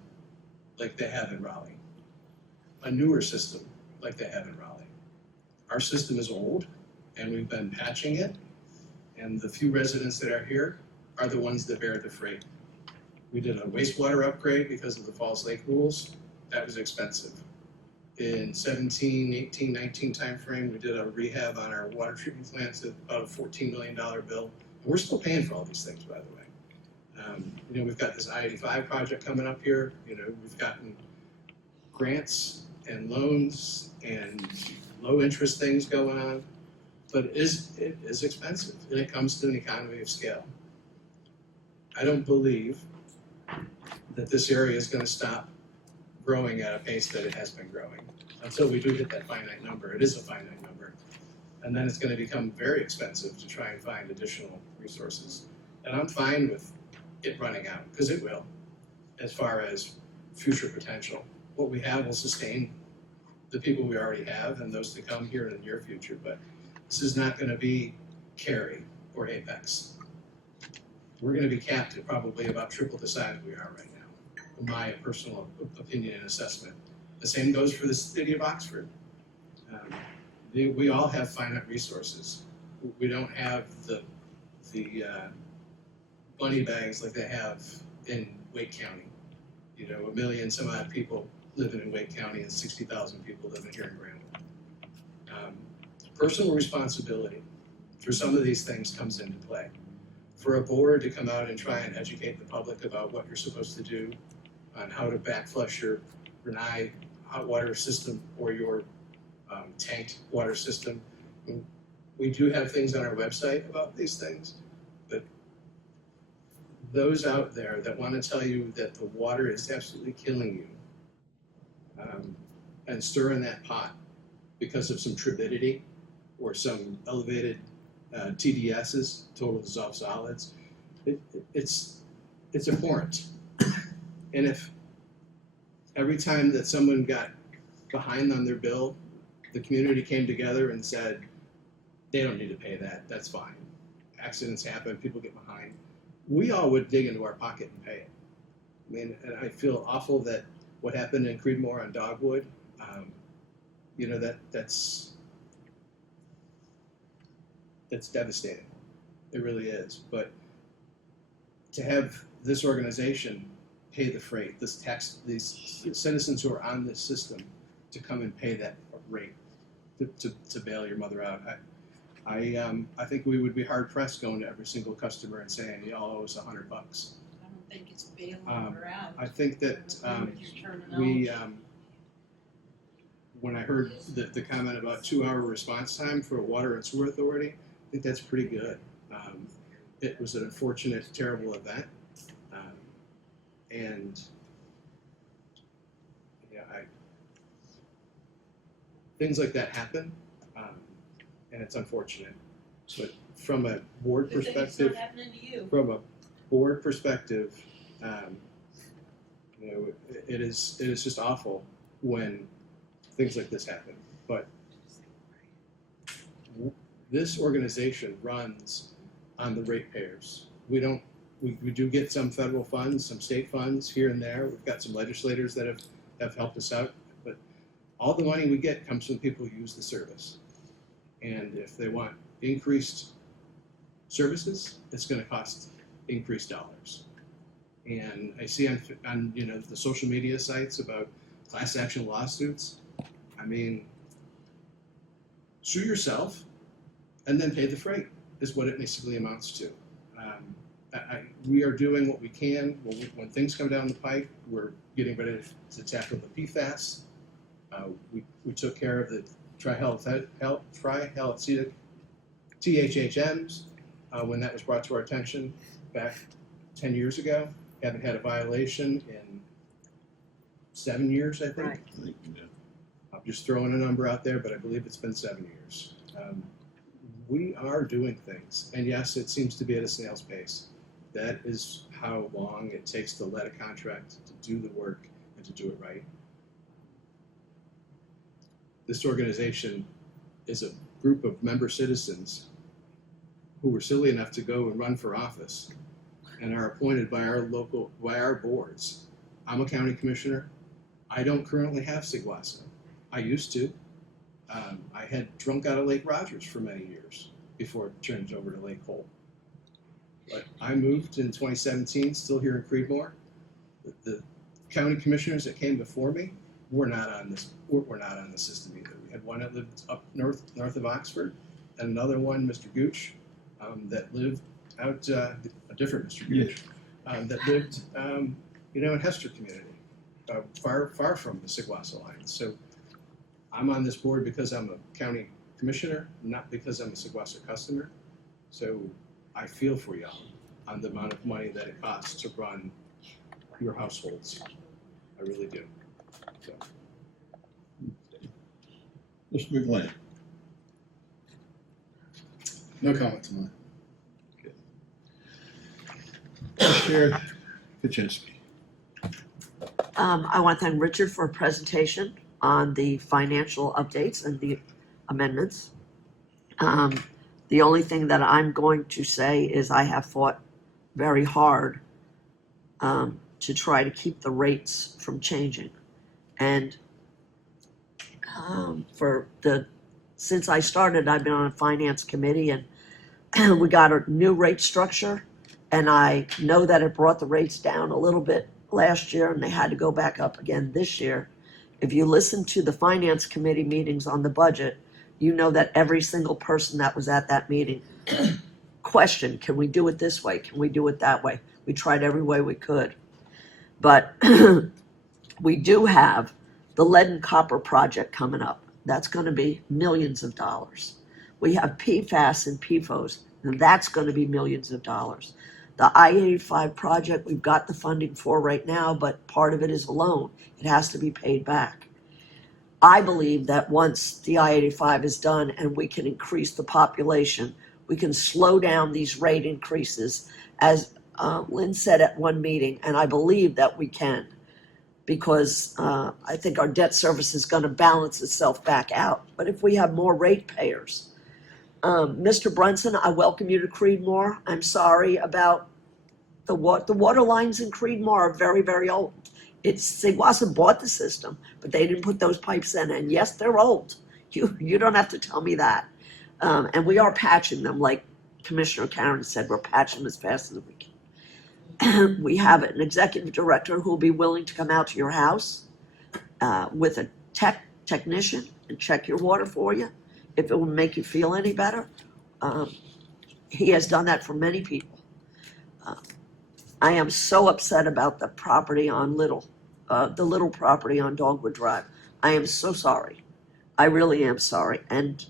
like they have in Raleigh. A newer system like they have in Raleigh. Our system is old, and we've been patching it, and the few residents that are here are the ones that bear the freight. We did a wastewater upgrade because of the Falls Lake rules. That was expensive. In 17, 18, 19 timeframe, we did a rehab on our water treatment plants at about a $14 million bill. And we're still paying for all these things, by the way. We've got this I-85 project coming up here. We've gotten grants and loans and low interest things going on, but it is expensive, and it comes to an economy of scale. I don't believe that this area is going to stop growing at a pace that it has been growing until we do hit that finite number. It is a finite number. And then it's going to become very expensive to try and find additional resources. And I'm fine with it running out, because it will, as far as future potential. What we have will sustain the people we already have and those to come here in the near future, but this is not going to be Cary or Apex. We're going to be capped at probably about triple the size we are right now, in my personal opinion and assessment. The same goes for the city of Oxford. We all have finite resources. We don't have the money bags like they have in Wake County. 1 million some odd people living in Wake County and 60,000 people living here in Granville. Personal responsibility for some of these things comes into play. For a board to come out and try and educate the public about what you're supposed to do on how to backflush your Renai hot water system or your tanked water system. We do have things on our website about these things, but those out there that want to tell you that the water is absolutely killing you and stir in that pot because of some turbidity or some elevated TDSs, total dissolved solids, it's abhorrent. And if every time that someone got behind on their bill, the community came together and said, they don't need to pay that, that's fine. Accidents happen, people get behind. We all would dig into our pocket and pay it. I mean, and I feel awful that what happened in Creedmoor on Dogwood, that's devastating. It really is. But to have this organization pay the freight, these citizens who are on this system to come and pay that rate to bail your mother out, I think we would be hard pressed going to every single customer and saying, y'all owe us $100. I don't think it's bailing her out. I think that when I heard the comment about 2-hour response time for a water and sewer authority, I think that's pretty good. It was an unfortunate, terrible event. And yeah, things like that happen, and it's unfortunate. But from a board Good thing it's perspective, not happening to you. from a board perspective, it is just awful when things like this happen. But this organization runs on the ratepayers. We do get some federal funds, some state funds here and there. We've got some legislators that have helped us out, but all the money we get comes from people who use the service. And if they want increased services, it's going to cost increased dollars. And I see on the social media sites about class action lawsuits. I mean, sue yourself and then pay the freight is what it basically amounts to. We are doing what we can. When things come down the pike, we're getting ready to tackle the PFAS. We took care of the trihalcidic THHMs when that was brought to our attention back 10 years ago. Haven't had a violation in 7 years, I think. Right. I'm just throwing a number out there, but I believe it's been 7 years. We are doing things, and yes, it seems to be at a snail's pace. That is how long it takes to let a contract to do the work and to do it right. This organization is a group of member citizens who were silly enough to go and run for office and are appointed by our boards. I'm a county commissioner. I don't currently have SGWASA. I used to. I had drunk out of Lake Rogers for many years before it turned over to Lake Holt. But I moved in 2017, still here in Creedmoor. The county commissioners that came before me were not on this. We're not on the system either. We had one that lived up north of Oxford, and another one, Mr. Gooch, that lived out a different Mr. Gooch, that lived in Hester community, far from the SGWASA line. So I'm on this board because I'm a county commissioner, not because I'm a SGWASA customer. So I feel for y'all on the amount of money that it costs to run your households. I really do. So. Mr. McGlynn. No comment tonight. Chair Kaczynski. I want to thank Richard for a presentation on the financial updates and the amendments. The only thing that I'm going to say is I have fought very hard to try to keep the rates from changing. And since I started, I've been on a finance committee, and we got a new rate structure. And I know that it brought the rates down a little bit last year, and they had to go back up again this year. If you listen to the finance committee meetings on the budget, you know that every single person that was at that meeting questioned, can we do it this way? Can we do it that way? We tried every way we could. But we do have the lead and copper project coming up. That's going to be millions of dollars. We have PFAS and PFOS, and that's going to be millions of dollars. The I-85 project, we've got the funding for right now, but part of it is a loan. It has to be paid back. I believe that once the I-85 is done and we can increase the population, we can slow down these rate increases, as Lynn said at one meeting, and I believe that we can, because I think our debt service is going to balance itself back out. But if we have more ratepayers, Mr. Brunson, I welcome you to Creedmoor. I'm sorry about the water lines in Creedmoor are very, very old. SGWASA bought the system, but they didn't put those pipes in. And yes, they're old. You don't have to tell me that. And we are patching them, like Commissioner Karen said, we're patching them as fast as we can. We have an executive director who will be willing to come out to your house with a technician and check your water for you, if it will make you feel any better. He has done that for many people. I am so upset about the property on the little property on Dogwood Drive. I am so sorry. I really am sorry, and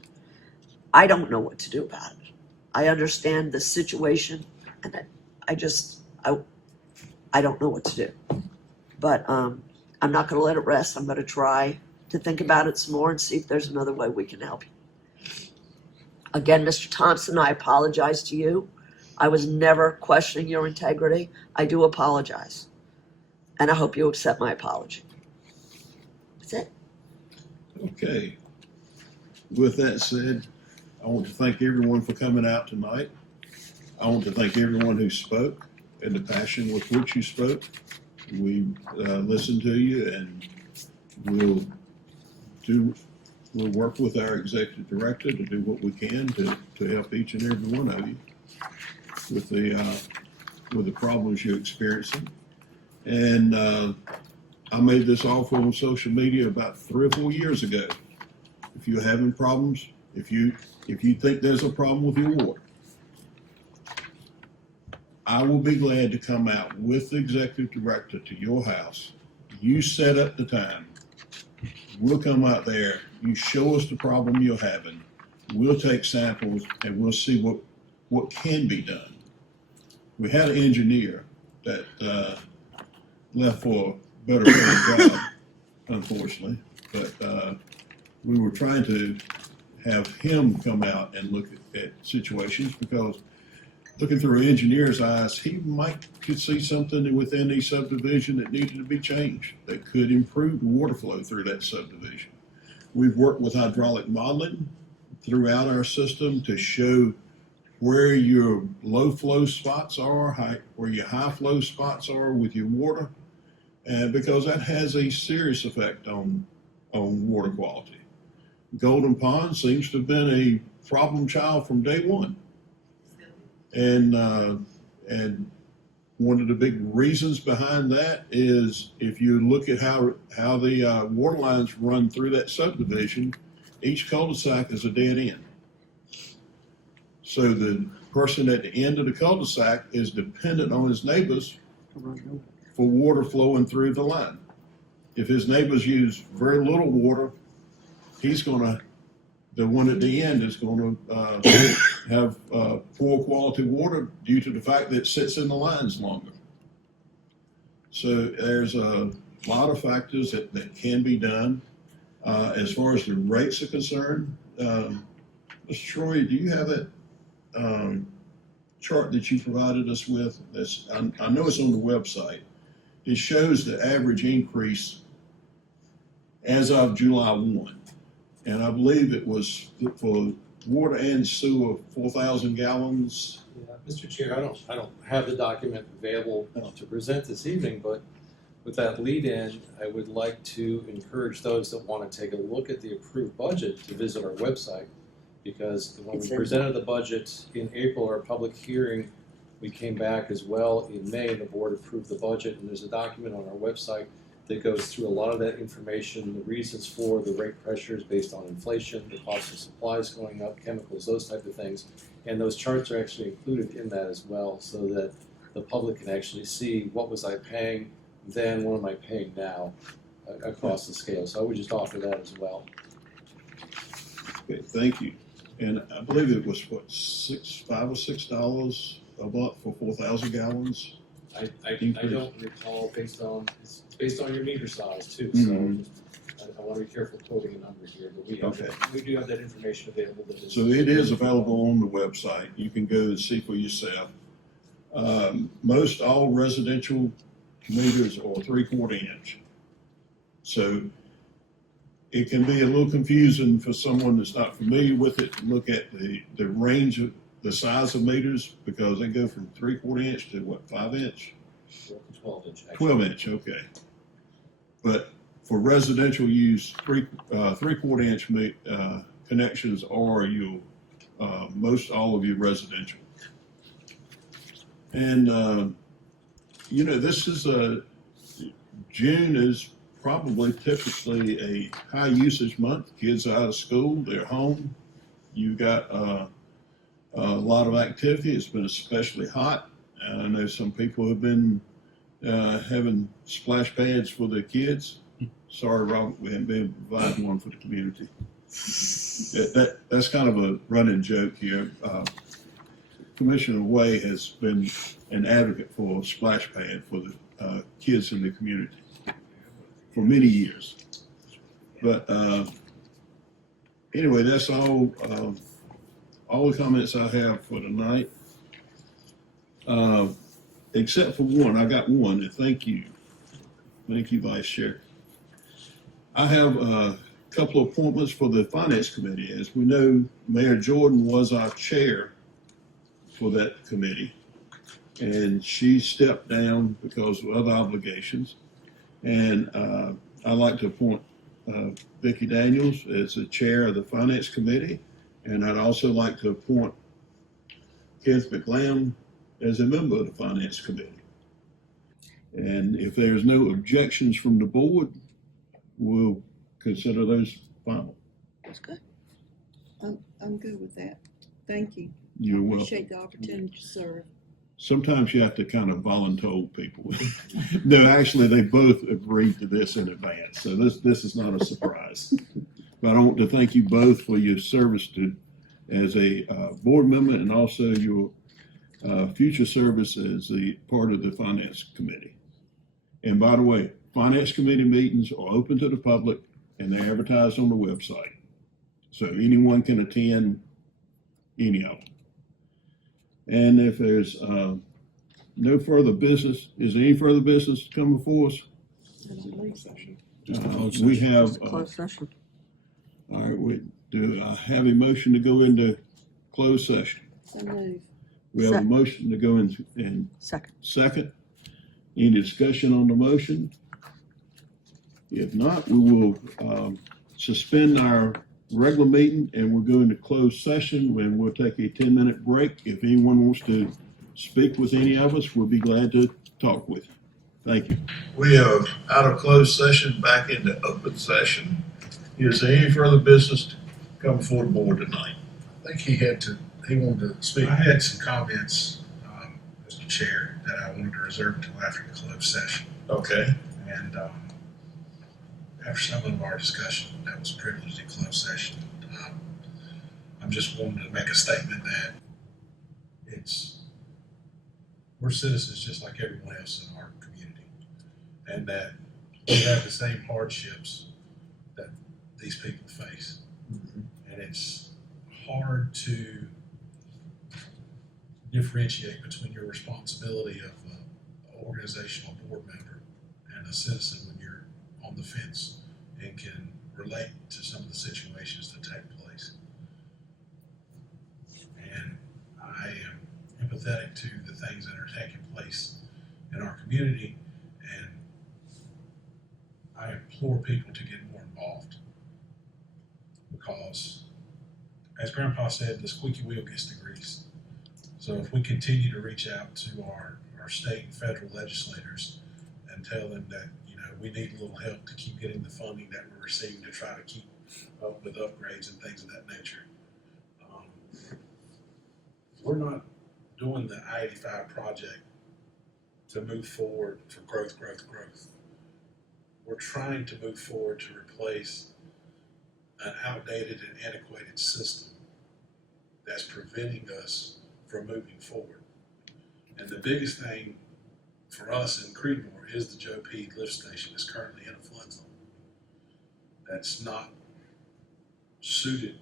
I don't know what to do about it. I understand the situation, and I don't know what to do. But I'm not going to let it rest. I'm going to try to think about it some more and see if there's another way we can help you. Again, Mr. Thompson, I apologize to you. I was never questioning your integrity. I do apologize. And I hope you accept my apology. That's it. Okay. With that said, I want to thank everyone for coming out tonight. I want to thank everyone who spoke and the passion with which you spoke. We listened to you, and we'll work with our executive director to do what we can to help each and every one of you with the problems you're experiencing. And I made this offer on social media about 3 or 4 years ago. If you're having problems, if you think there's a problem with your water, I will be glad to come out with the executive director to your house. You set up the time. We'll come out there. You show us the problem you're having. We'll take samples and we'll see what can be done. We had an engineer that left for a better job, unfortunately, but we were trying to have him come out and look at situations, because looking through an engineer's eyes, he could see something within the subdivision that needed to be changed that could improve the water flow through that subdivision. We've worked with hydraulic modeling throughout our system to show where your low flow spots are, where your high flow spots are with your water, and because that has a serious effect on water quality. Golden Pond seems to have been a problem child from day one. And one of the big reasons behind that is if you look at how the water lines run through that subdivision, each cul-de-sac is a dead end. So the person at the end of the cul-de-sac is dependent on his neighbors for water flowing through the line. If his neighbors use very little water, the one at the end is going to have poor quality water due to the fact that it sits in the lines longer. So there's a lot of factors that can be done. As far as the rates are concerned, Mr. Troy, do you have that chart that you provided us with? I know it's on the website. It shows the average increase as of July 1. And I believe it was for water and sewer, 4,000 gallons. Yeah, Mr. Chair, I don't have the document available to present this evening, but with that lead in, I would like to encourage those that want to take a look at the approved budget to visit our website, because when we presented the budget in April, our public hearing, we came back as well in May, and the board approved the budget, and there's a document on our website that goes through a lot of that information, the reasons for the rate pressures based on inflation, the cost of supplies going up, chemicals, those type of things. And those charts are actually included in that as well, so that the public can actually see what was I paying then, what am I paying now across the scale. So I would just offer that as well. Okay, thank you. And I believe it was what, $5 or $6 a month for 4,000 gallons? I don't recall, it's based on your meter size too, Mm-hmm. so I want to be careful quoting a number here, but we do have that information available. So it is available on the website. You can go and see for yourself. Most all residential meters are 3/4 inch. So it can be a little confusing for someone that's not familiar with it to look at the range of the size of meters, because they go from 3/4 inch to what, 5 inch? 12 inch. Actually. 12 inch, okay. But for residential use, 3/4 inch connections are most all of your residential. And this is June is probably typically a high usage month. Kids are out of school, they're home. You got a lot of activity. It's been especially hot. I know some people have been having splash pads for their kids. Sorry, Robert, we haven't been providing one for the community. That's kind of a running joke here. Commissioner Way has been an advocate for a splash pad for the kids in the community for many years. But anyway, that's all the comments I have for tonight. Except for one, I got one, and thank you. Thank you, Vice Chair. I have a couple of appointments for the Finance Committee. As we know, Mayor Jordan was our chair for that committee, and she stepped down because of other obligations. And I'd like to appoint Vicki Daniels as the chair of the Finance Committee, and I'd also like to appoint Kenneth McLam as a member of the Finance Committee. And if there's no objections from the board, we'll consider those final. That's good. I'm good with that. Thank you. You're welcome. Appreciate the opportunity to serve. Sometimes you have to kind of volunteer people. No, actually, they both agreed to this in advance, so this is not a surprise. But I want to thank you both for your service as a board member, and also your future service as a part of the Finance Committee. And by the way, Finance Committee meetings are open to the public, and they're advertised on the website, so anyone can attend any of them. And if there's no further business, is there any further business coming before us? I don't believe so. We have, Closed session. all right, do I have a motion to go into closed session? So move. We have a motion to go in second. Any discussion on the motion? If not, we will suspend our regular meeting and we'll go into closed session, and we'll take a 10-minute break. If anyone wants to speak with any of us, we'll be glad to talk with you. Thank you. We are out of closed session, back into open session. Is there any further business to come before the board tonight? I think he wanted to speak. I had some comments, Mr. Chair, that I wanted to reserve until after the closed session. Okay. And after some of our discussion, that was privileged in closed session. I'm just wanting to make a statement that we're citizens just like everyone else in our community, and that we have the same hardships that these people face. Mm-hmm. And it's hard to differentiate between your responsibility of an organizational board member and a citizen when you're on the fence and can relate to some of the situations that take place. And I am empathetic to the things that are taking place in our community, and I implore people to get more involved, because as Grandpa said, the squeaky wheel gets the grease. So if we continue to reach out to our state and federal legislators and tell them that, we need a little help to keep getting the funding that we're receiving to try to keep up with upgrades and things of that nature. We're not doing the I-85 project to move forward for growth. We're trying to move forward to replace an outdated and antiquated system that's preventing us from moving forward. And the biggest thing for us in Creedmoor is the Joe P. lift station is currently in a flood zone. That's not suited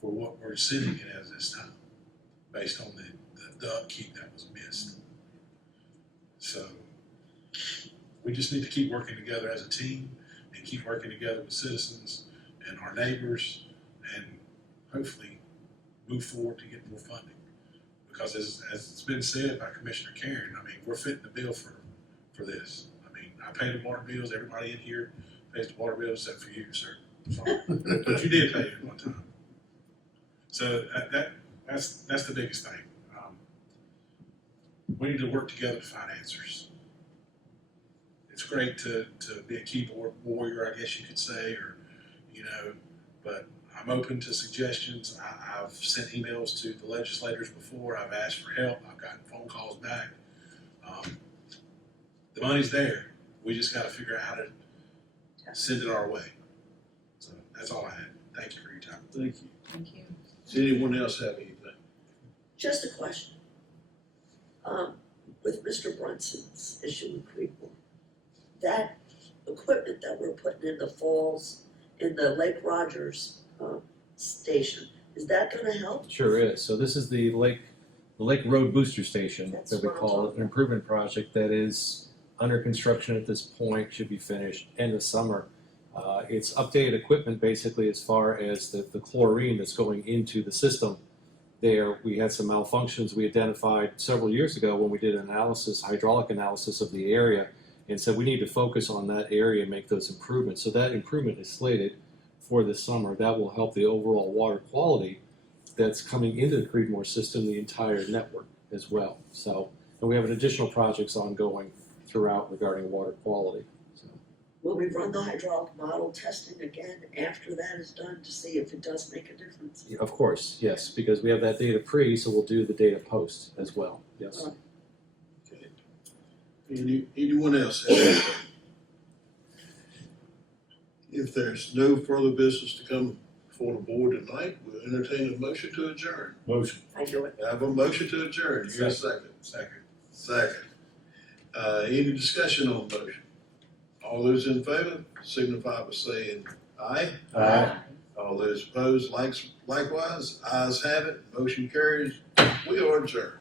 for what we're sitting in at this time, based on the upkeep that was missed. So we just need to keep working together as a team and keep working together with citizens and our neighbors, and hopefully move forward to get more funding. Because as it's been said by Commissioner Karen, we're fitting the bill for this. I pay the water bills. Everybody in here pays the water bills except for you, sir. Sorry. But you did pay it one time. So that's the biggest thing. We need to work together to find answers. It's great to be a keyboard warrior, I guess you could say, or but I'm open to suggestions. I've sent emails to the legislators before. I've asked for help. I've gotten phone calls back. The money's there. We just got to figure out how to send it our way. So that's all I had. Thank you. Thank you. Thank you. Does anyone else have anything? Just a question. With Mr. Brunson's issue in Creekmore, that equipment that we're putting in the falls, in the Lake Rogers, station, is that gonna help? Sure is. So this is the Lake Road Booster Station That's that we what I'm call it, talking an improvement project that is under construction at this point, should be finished end of summer. It's updated equipment basically as far as the chlorine that's going into the system. There, we had some malfunctions we identified several years ago when we did an analysis, hydraulic analysis of the area, and said we need to focus on that area and make those improvements. So that improvement is slated for this summer. That will help the overall water quality that's coming into the Creedmoor system, the entire network as well. So, and we have additional projects ongoing throughout regarding water quality. So, Will we run the hydraulic model testing again after that is done to see if it does make a difference? of course, yes, because we have that data pre, so we'll do the data post as well. Yes. Okay. Anyone else have anything? If there's no further business to come before the board tonight, we'll entertain a motion to adjourn. Motion. I do it. I have a motion to adjourn. Here's a second. Second. Second. Any discussion on the motion? All those in favor signify by saying aye. Aye. All those opposed, likewise. Ayes have it. Motion carries. We are adjourned.